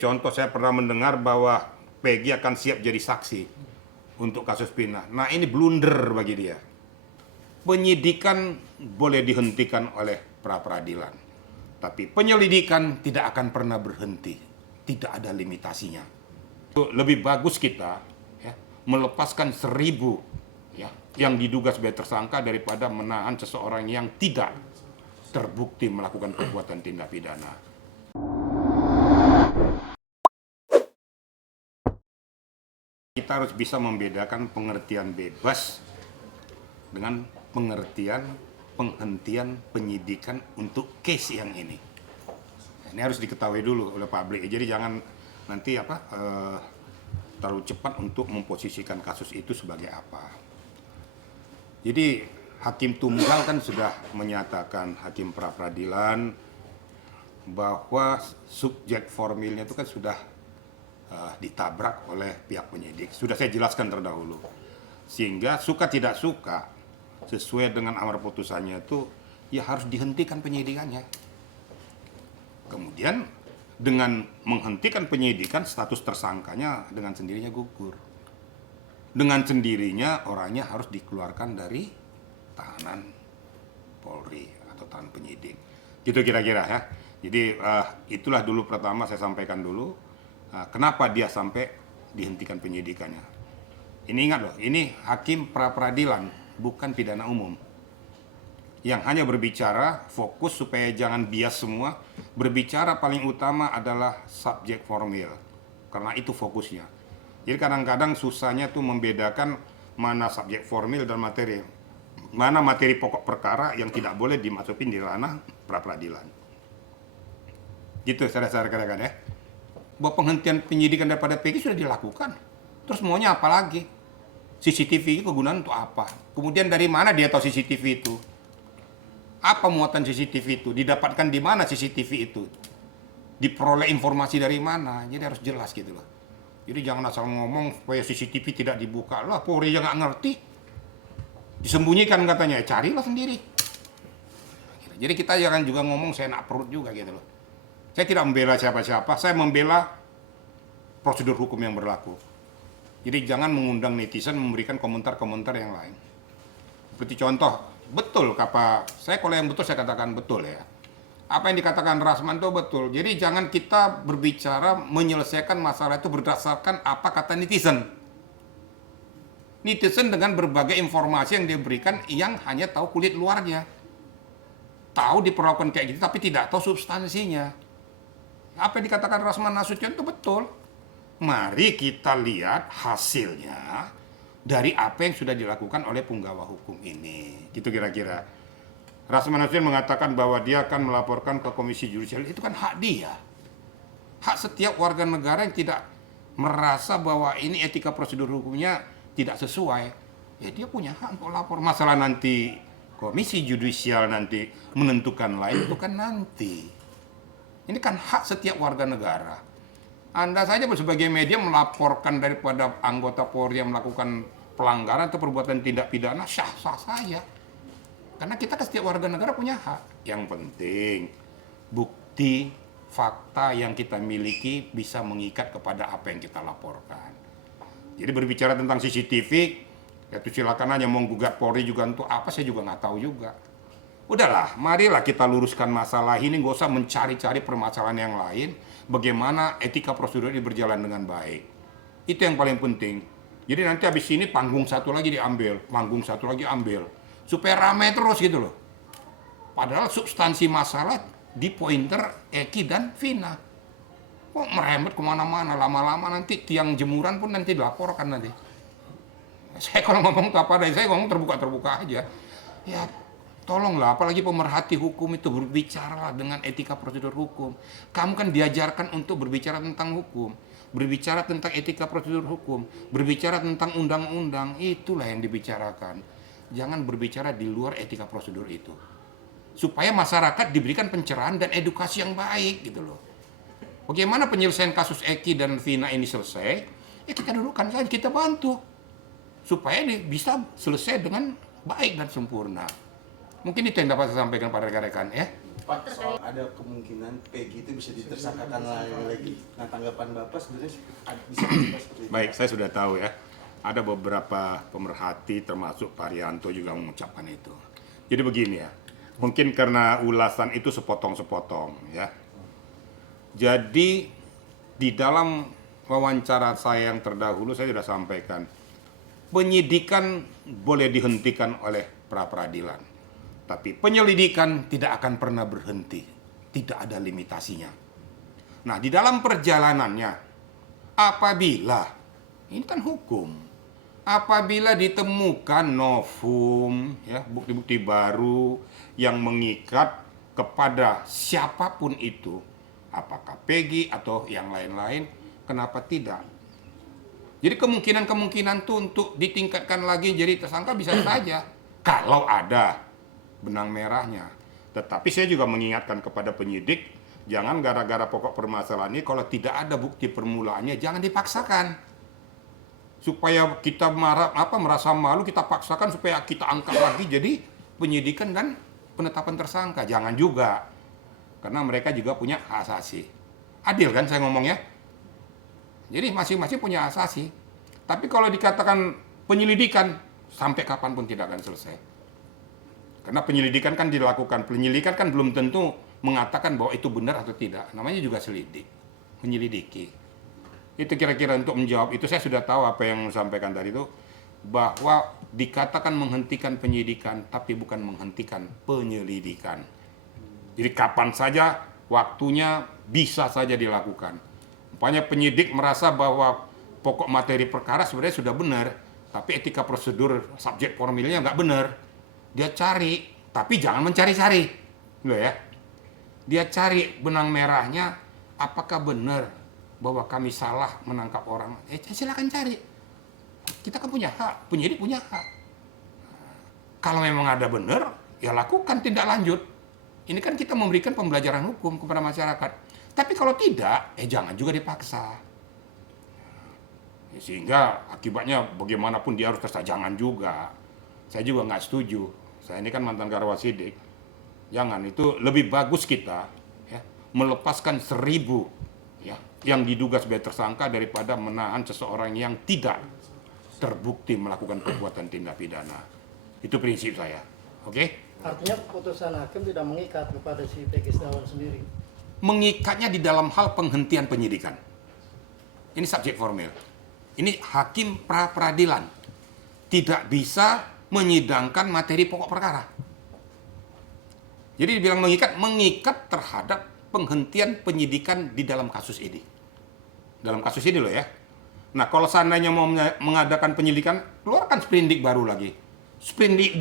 Contoh, saya pernah mendengar bahwa Peggy akan siap jadi saksi untuk kasus Vina. Nah, ini blunder bagi dia. Penyidikan boleh dihentikan oleh pra-peradilan, tapi penyelidikan tidak akan pernah berhenti. Tidak ada limitasinya. Lebih bagus kita ya, melepaskan 1.000 ya, yang diduga sebagai tersangka daripada menahan seseorang yang tidak terbukti melakukan perbuatan tindak pidana. Kita harus bisa membedakan pengertian bebas dengan pengertian penghentian penyidikan untuk case yang ini. Ini harus diketahui dulu oleh publik. Jadi jangan nanti terlalu cepat untuk memposisikan kasus itu sebagai apa. Jadi hakim tunggal kan sudah menyatakan, hakim pra-peradilan, bahwa subjek formilnya itu kan sudah ditabrak oleh pihak penyidik. Sudah saya jelaskan terdahulu. Sehingga suka tidak suka, sesuai dengan amar putusannya itu, ya harus dihentikan penyidikannya. Kemudian dengan menghentikan penyidikan, status tersangkanya dengan sendirinya gugur. Dengan sendirinya orangnya harus dikeluarkan dari tahanan Polri atau tahanan penyidik. Gitu kira-kira ya. Jadi itulah dulu pertama saya sampaikan dulu. Kenapa dia sampai dihentikan penyidikannya. Ini ingat loh, ini hakim pra-peradilan, bukan pidana umum. Yang hanya berbicara, fokus supaya jangan bias semua, berbicara paling utama adalah subjek formil. Karena itu fokusnya. Jadi kadang-kadang susahnya tuh membedakan mana subjek formil dan materi. Mana materi pokok perkara yang tidak boleh dimasukin di ranah pra-peradilan. Gitu saudara-saudara ya. Bahwa penghentian penyidikan daripada Peggy sudah dilakukan. Terus maunya apa lagi? CCTV itu kegunaan untuk apa? Kemudian dari mana dia tahu CCTV itu? Apa muatan CCTV itu? Didapatkan di mana CCTV itu? Diperoleh informasi dari mana? Jadi harus jelas gitu loh. Jadi jangan asal ngomong supaya CCTV tidak dibuka. Lah, Polri yang nggak ngerti. Disembunyikan katanya, carilah sendiri. Jadi kita jangan juga ngomong saya nak perut juga gitu loh. Saya tidak membela siapa-siapa, saya membela prosedur hukum yang berlaku. Jadi jangan mengundang netizen memberikan komentar-komentar yang lain. Seperti contoh, betul kata saya, kalau yang betul saya katakan betul ya. Apa yang dikatakan Rasman itu betul. Jadi jangan kita berbicara menyelesaikan masalah itu berdasarkan apa kata netizen. Netizen dengan berbagai informasi yang diberikan yang hanya tahu kulit luarnya. Tahu diperlakukan kayak gitu tapi tidak tahu substansinya. Apa yang dikatakan Rasman Nasution itu betul. Mari kita lihat hasilnya dari apa yang sudah dilakukan oleh penggawa hukum ini. Gitu kira-kira. Rasman Nasution mengatakan bahwa dia akan melaporkan ke Komisi Judisial. Itu kan hak dia. Hak setiap warga negara yang tidak merasa bahwa ini etika prosedur hukumnya tidak sesuai. Ya dia punya hak untuk lapor. Masalah nanti Komisi Judisial nanti menentukan lain, itu kan nanti. Ini kan hak setiap warga negara. Anda saja sebagai media melaporkan daripada anggota Polri yang melakukan pelanggaran atau perbuatan tindak pidana, sah-sah saja. Karena kita kan setiap warga negara punya hak. Yang penting, bukti, fakta yang kita miliki bisa mengikat kepada apa yang kita laporkan. Jadi berbicara tentang CCTV, ya itu silakan aja mau gugat Polri juga untuk apa, saya juga nggak tahu juga. Udahlah, marilah kita luruskan masalah ini, nggak usah mencari-cari permasalahan yang lain. Bagaimana etika prosedur ini berjalan dengan baik. Itu yang paling penting. Jadi nanti habis ini panggung satu lagi diambil, panggung satu lagi ambil. Supaya ramai terus gitu loh. Padahal substansi masalah di pointer Eki dan Vina. Kok merembet kemana-mana, lama-lama nanti tiang jemuran pun nanti dilaporkan nanti. Saya kalau ngomong apa dari saya ngomong terbuka-terbuka aja. Ya, tolonglah, apalagi pemerhati hukum itu berbicara dengan etika prosedur hukum. Kamu kan diajarkan untuk berbicara tentang hukum, berbicara tentang etika prosedur hukum, berbicara tentang undang-undang, itulah yang dibicarakan. Jangan berbicara di luar etika prosedur itu. Supaya masyarakat diberikan pencerahan dan edukasi yang baik gitu loh. Bagaimana penyelesaian kasus Eki dan Vina ini selesai? Ya kita dudukkan saja, kita bantu. Supaya ini bisa selesai dengan baik dan sempurna. Mungkin itu yang dapat saya sampaikan pada rekan-rekan ya. Pak, soal ada kemungkinan Peggy itu bisa ditersangkakan lagi. Nah, tanggapan Bapak sebenarnya bisa seperti itu. Baik, saya sudah tahu ya. Ada beberapa pemerhati termasuk Pak Rianto juga mengucapkan itu. Jadi begini ya, mungkin karena ulasan itu sepotong-sepotong ya. Jadi di dalam wawancara saya yang terdahulu saya sudah sampaikan, penyidikan boleh dihentikan oleh pra-peradilan. Tapi penyelidikan tidak akan pernah berhenti. Tidak ada limitasinya. Nah, di dalam perjalanannya, apabila, ini kan hukum, apabila ditemukan novum, ya, bukti-bukti baru yang mengikat kepada siapapun itu, apakah Peggy atau yang lain-lain, kenapa tidak? Jadi kemungkinan-kemungkinan itu untuk ditingkatkan lagi jadi tersangka bisa saja. Kalau ada benang merahnya. Tetapi saya juga mengingatkan kepada penyidik, jangan gara-gara pokok permasalahan ini kalau tidak ada bukti permulaannya jangan dipaksakan. Supaya kita merasa malu kita paksakan supaya kita angkat lagi jadi penyidikan dan penetapan tersangka. Jangan juga. Karena mereka juga punya hak asasi. Adil kan saya ngomongnya? Jadi masing-masing punya hak asasi. Tapi kalau dikatakan penyelidikan sampai kapanpun tidak akan selesai. Karena penyelidikan kan dilakukan, penyelidikan kan belum tentu mengatakan bahwa itu benar atau tidak. Namanya juga selidik, menyelidiki. Itu kira-kira untuk menjawab itu saya sudah tahu apa yang sampaikan tadi itu, bahwa dikatakan menghentikan penyidikan, tapi bukan menghentikan penyelidikan. Jadi kapan saja waktunya bisa saja dilakukan. Umpamanya penyidik merasa bahwa pokok materi perkara sebenarnya sudah benar, tapi etika prosedur subjek formilnya nggak benar. Dia cari, tapi jangan mencari-cari, loh ya. Dia cari benang merahnya, apakah benar bahwa kami salah menangkap orang? Silakan cari. Kita kan punya hak, penyidik punya hak. Kalau memang ada benar, ya lakukan tindak lanjut. Ini kan kita memberikan pembelajaran hukum kepada masyarakat. Tapi kalau tidak, jangan juga dipaksa. Sehingga akibatnya bagaimanapun dia harus tersa, jangan juga. Saya juga nggak setuju. Saya ini kan mantan Karawasidik. Jangan, itu lebih bagus kita ya, melepaskan 1000 ya, yang diduga sebagai tersangka daripada menahan seseorang yang tidak terbukti melakukan perbuatan tindak pidana. Itu prinsip saya. Oke? Artinya keputusan hakim tidak mengikat kepada si Peggy Setiawan sendiri? Mengikatnya di dalam hal penghentian penyidikan. Ini subjek formil. Ini hakim pra-peradilan. Tidak bisa menyidangkan materi pokok perkara. Jadi dibilang mengikat terhadap penghentian penyidikan di dalam kasus ini. Dalam kasus ini loh ya. Nah, kalau seandainya mau mengadakan penyidikan, keluarkan sprindik baru lagi. Sprindik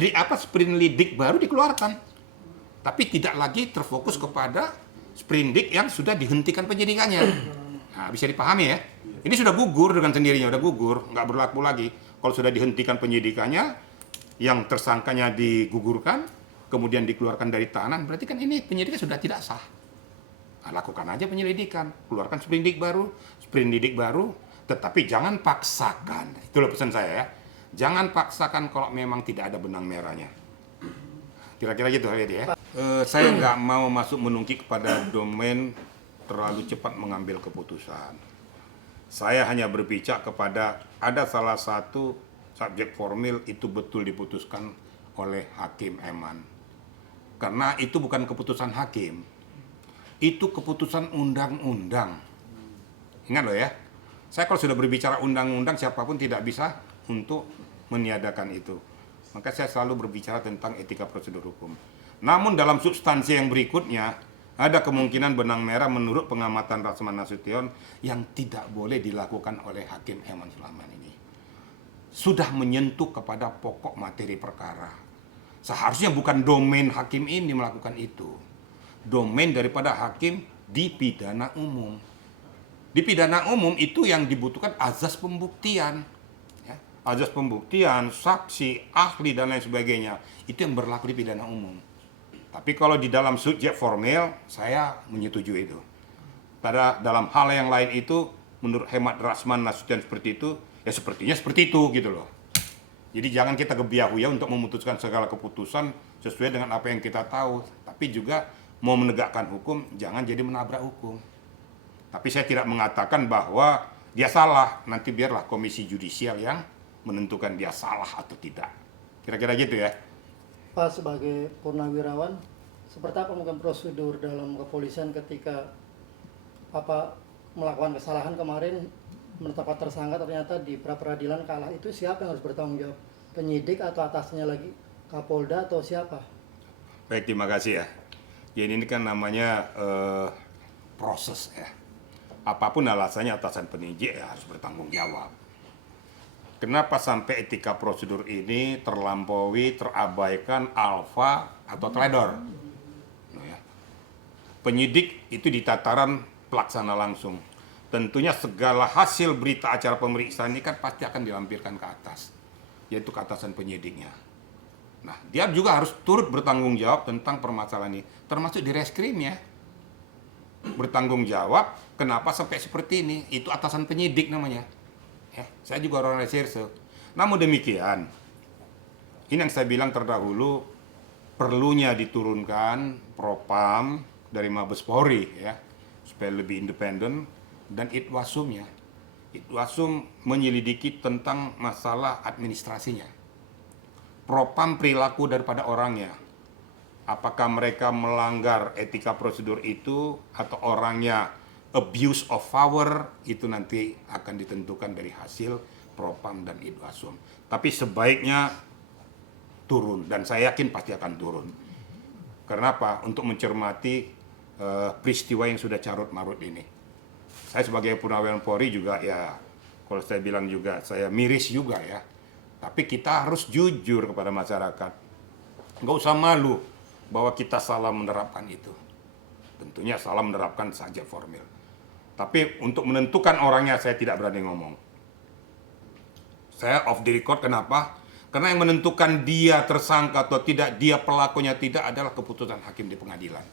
baru dikeluarkan. Tapi tidak lagi terfokus kepada sprindik yang sudah dihentikan penyidikannya. Nah, bisa dipahami ya. Ini sudah gugur dengan sendirinya, sudah gugur, nggak berlaku lagi. Kalau sudah dihentikan penyidikannya, yang tersangkanya digugurkan, kemudian dikeluarkan dari tahanan, berarti kan ini penyidikan sudah tidak sah. Nah, lakukan aja penyelidikan, keluarkan sprindik baru, tetapi jangan paksakan. Itulah pesan saya ya. Jangan paksakan kalau memang tidak ada benang merahnya. Kira-kira gitu ya. Saya nggak mau masuk menungkik kepada domain terlalu cepat mengambil keputusan. Saya hanya berbicara kepada ada salah satu subjek formil itu betul diputuskan oleh Hakim Eman. Karena itu bukan keputusan hakim. Itu keputusan undang-undang. Ingat loh ya. Saya kalau sudah berbicara undang-undang, siapapun tidak bisa untuk meniadakan itu. Maka saya selalu berbicara tentang etika prosedur hukum. Namun dalam substansi yang berikutnya, ada kemungkinan benang merah menurut pengamatan Rasman Nasution yang tidak boleh dilakukan oleh Hakim Eman Sulaiman ini. Sudah menyentuh kepada pokok materi perkara. Seharusnya bukan domain hakim ini melakukan itu. Domain daripada hakim di pidana umum. Di pidana umum itu yang dibutuhkan azas pembuktian. Ya, azas pembuktian, saksi, ahli, dan lain sebagainya. Itu yang berlaku di pidana umum. Tapi kalau di dalam subjek formil, saya menyetujui itu. Pada dalam hal yang lain itu, menurut hemat Rasman Nasution seperti itu, ya sepertinya seperti itu gitu loh. Jadi jangan kita gebiah-huya untuk memutuskan segala keputusan sesuai dengan apa yang kita tahu, tapi juga mau menegakkan hukum, jangan jadi menabrak hukum. Tapi saya tidak mengatakan bahwa dia salah, nanti biarlah komisi judisial yang menentukan dia salah atau tidak. Kira-kira gitu ya. Pak, sebagai purnawirawan, seperti apa mungkin prosedur dalam kepolisian ketika melakukan kesalahan kemarin, menetapkan tersangka ternyata di pra-peradilan kalah, itu siapa yang harus bertanggung jawab? Penyidik atau atasnya lagi Kapolda atau siapa? Baik, terima kasih ya. Jadi ini kan namanya proses ya. Apapun alasannya atasan penyidik ya harus bertanggung jawab. Kenapa sampai etika prosedur ini terlampaui, terabaikan, alfa atau trader? Nah, ya. Penyidik itu di tataran pelaksana langsung. Tentunya segala hasil berita acara pemeriksaan ini kan pasti akan dilampirkan ke atas, yaitu ke atasan penyidiknya. Nah, dia juga harus turut bertanggung jawab tentang permasalahan ini, termasuk di reskrimnya. Bertanggung jawab, kenapa sampai seperti ini? Itu atasan penyidik namanya. Saya juga orang reserse. Namun demikian, ini yang saya bilang terdahulu, perlunya diturunkan Propam dari Mabes Polri ya, supaya lebih independen, dan Itwasumnya. Itwasum menyelidiki tentang masalah administrasinya. Propam perilaku daripada orangnya. Apakah mereka melanggar etika prosedur itu atau orangnya abuse of power, itu nanti akan ditentukan dari hasil Propam dan Itwasum. Tapi sebaiknya turun, dan saya yakin pasti akan turun. Kenapa? Untuk mencermati peristiwa yang sudah carut-marut ini. Saya sebagai Purnawirawan Polri juga ya, kalau saya bilang juga saya miris juga ya. Tapi kita harus jujur kepada masyarakat. Nggak usah malu bahwa kita salah menerapkan itu. Tentunya salah menerapkan saja formil. Tapi untuk menentukan orangnya saya tidak berani ngomong. Saya off the record, kenapa? Karena yang menentukan dia tersangka atau tidak, dia pelakunya tidak, adalah keputusan hakim di pengadilan.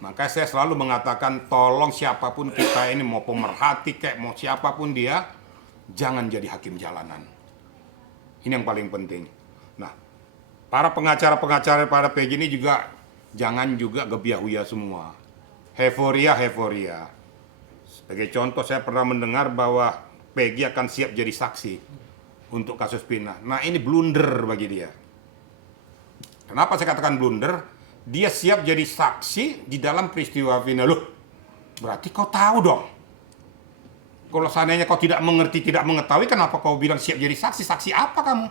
Maka saya selalu mengatakan, tolong siapapun kita ini, mau pemerhati kayak mau siapapun dia, jangan jadi hakim jalanan. Ini yang paling penting. Nah, para pengacara-pengacara pada PG ini juga jangan juga gebiahuya semua. Heforia. Sebagai contoh, saya pernah mendengar bahwa PG akan siap jadi saksi untuk kasus Pina. Nah, ini blunder bagi dia. Kenapa saya katakan blunder? Dia siap jadi saksi di dalam peristiwa Pina. Loh, berarti kau tahu dong. Kalau seandainya kau tidak mengerti, tidak mengetahui, kenapa kau bilang siap jadi saksi? Saksi apa kamu?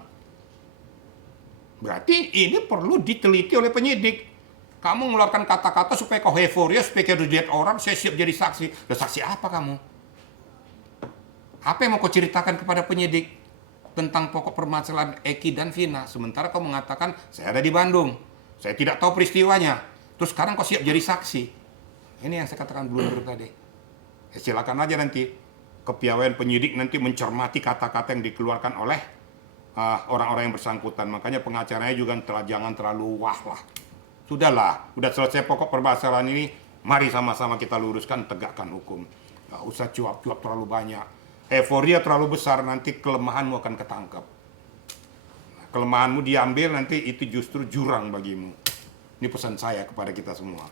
Berarti ini perlu diteliti oleh penyidik. Kamu mengeluarkan kata-kata supaya kau euforia, supaya kau dilihat orang, saya siap jadi saksi. Loh, saksi apa kamu? Apa yang mau kau ceritakan kepada penyidik tentang pokok permasalahan Eki dan Vina? Sementara kau mengatakan, saya ada di Bandung, saya tidak tahu peristiwanya. Terus sekarang kau siap jadi saksi. Ini yang saya katakan blunder tadi. Ya, silakan aja nanti kepiawaian penyidik nanti mencermati kata-kata yang dikeluarkan oleh orang-orang yang bersangkutan. Makanya pengacaranya juga jangan terlalu wah lah. Sudahlah, udah selesai pokok permasalahan ini, mari sama-sama kita luruskan, tegakkan hukum. Nggak usah cuap-cuap terlalu banyak. Euforia terlalu besar, nanti kelemahanmu akan ketangkap. Kelemahanmu diambil, nanti itu justru jurang bagimu. Ini pesan saya kepada kita semua.